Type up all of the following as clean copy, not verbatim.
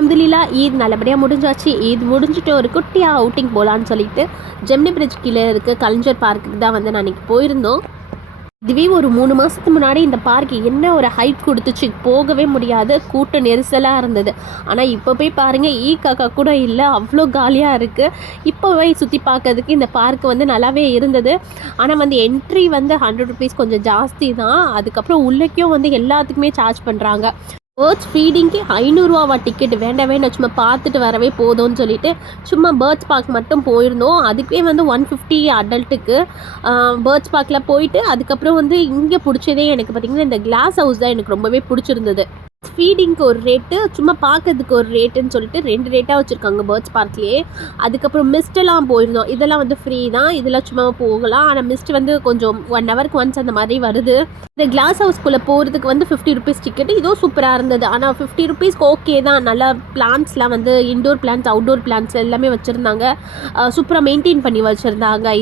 அல்ஹம்துலில்லாஹ் ஈத் நல்லபடியாக முடிஞ்சாச்சு. ஈத் முடிஞ்சுட்டு ஒரு குட்டியாக அவுட்டிங் போகலான்னு சொல்லிட்டு ஜெமினி பிரிட்ஜ் கீழே இருக்க கலைஞர் பார்க்குக்கு தான் வந்து நான் அன்றைக்கி போயிருந்தோம். இதுவே ஒரு 3 மாதத்துக்கு முன்னாடி இந்த பார்க் என்ன ஒரு ஹைப் கொடுத்துச்சு, போகவே முடியாது, கூட்ட நெரிசலாக இருந்தது. ஆனால் இப்போ போய் பாருங்கள், காக்கா கூட இல்லை, அவ்வளோ காலியாக இருக்குது. இப்போ போய் சுற்றி பார்க்கறதுக்கு இந்த பார்க் வந்து நல்லாவே இருந்தது. ஆனால் வந்து என்ட்ரி வந்து 100 ருபீஸ் கொஞ்சம் ஜாஸ்தி தான். அதுக்கப்புறம் உள்ளேக்கும் வந்து எல்லாத்துக்குமே சார்ஜ் பண்ணுறாங்க. பேர்ட்ஸ் ஃபீடிங்க்கு 500 டிக்கெட் வேண்டாம் சும்மா பார்த்துட்டு வரவே போதும்னு சொல்லிட்டு சும்மா பேர்ட்ஸ் பார்க் மட்டும் போயிருந்தோம். அதுக்கே வந்து 150 அடல்ட்டுக்கு. பேர்ட்ஸ் பார்க்கில் போயிட்டு அதுக்கப்புறம் வந்து இங்கே பிடிச்சதே எனக்கு பார்த்திங்கன்னா இந்த கிளாஸ் ஹவுஸ் தான் எனக்கு ரொம்பவே பிடிச்சிருந்தது. ஃபீடிங்க்கு ஒரு ரேட்டு, சும்மா பார்க்கறதுக்கு ஒரு ரேட்டுன்னு சொல்லிட்டு 2 ரேட்டாக வச்சுருக்காங்க பேர்ட்ஸ் பார்க்லேயே. அதுக்கப்புறம் மிஸ்டெல்லாம் போயிருந்தோம். இதெல்லாம் வந்து ஃப்ரீ தான், இதெல்லாம் சும்மா போகலாம். ஆனால் மிஸ்ட் வந்து கொஞ்சம் 1 ஹவருக்கு ஒன்ஸ் அந்த மாதிரி வருது. இந்த கிளாஸ் ஹவுஸ்குள்ளே போகிறதுக்கு வந்து 50 ருபீஸ் டிக்கெட்டு. இதுவும் சூப்பராக இருந்தது. ஆனால் 50 ருபீஸ்க்கு ஓகே தான். நல்லா பிளான்ட்ஸ்லாம் வந்து இன்டோர் பிளான்ட்ஸ், அவுட்டோர் பிளான்ட்ஸ் எல்லாமே வச்சுருந்தாங்க. சூப்பராக மெயின்டைன் பண்ணி வச்சுருந்தாங்க.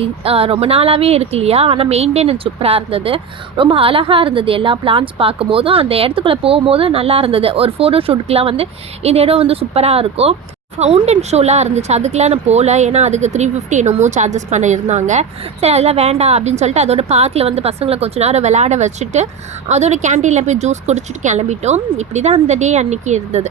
ரொம்ப நாளாகவே இருக்கு இல்லையா, ஆனால் மெயின்டெனன்ஸ் சூப்பராக இருந்தது. ரொம்ப அழகாக இருந்தது எல்லா பிளான்ட்ஸ் பார்க்கும்போதும். அந்த இடத்துக்குள்ளே போகும்போது நல்லா இருந்தது. ஒரு ஃபோட்டோ ஷூட்டுக்கெலாம் வந்து இந்த இடம் வந்து சூப்பராக இருக்கும். ஃபவுண்டன் ஷோலாம் இருந்துச்சு, அதுக்கெலாம் நான் போகல. ஏன்னா அதுக்கு 350 என்னமோ சார்ஜஸ் பண்ணியிருந்தாங்க. சரி அதெல்லாம் வேண்டாம் அப்படின்னு சொல்லிட்டு அதோட பார்க்கில் வந்து பசங்களை கொஞ்சம் நேரம் விளையாட வச்சுட்டு அதோட கேன்டீனில் போய் ஜூஸ் குடிச்சிட்டு கிளம்பிட்டோம். இப்படி தான் அந்த டே அன்றைக்கி இருந்தது.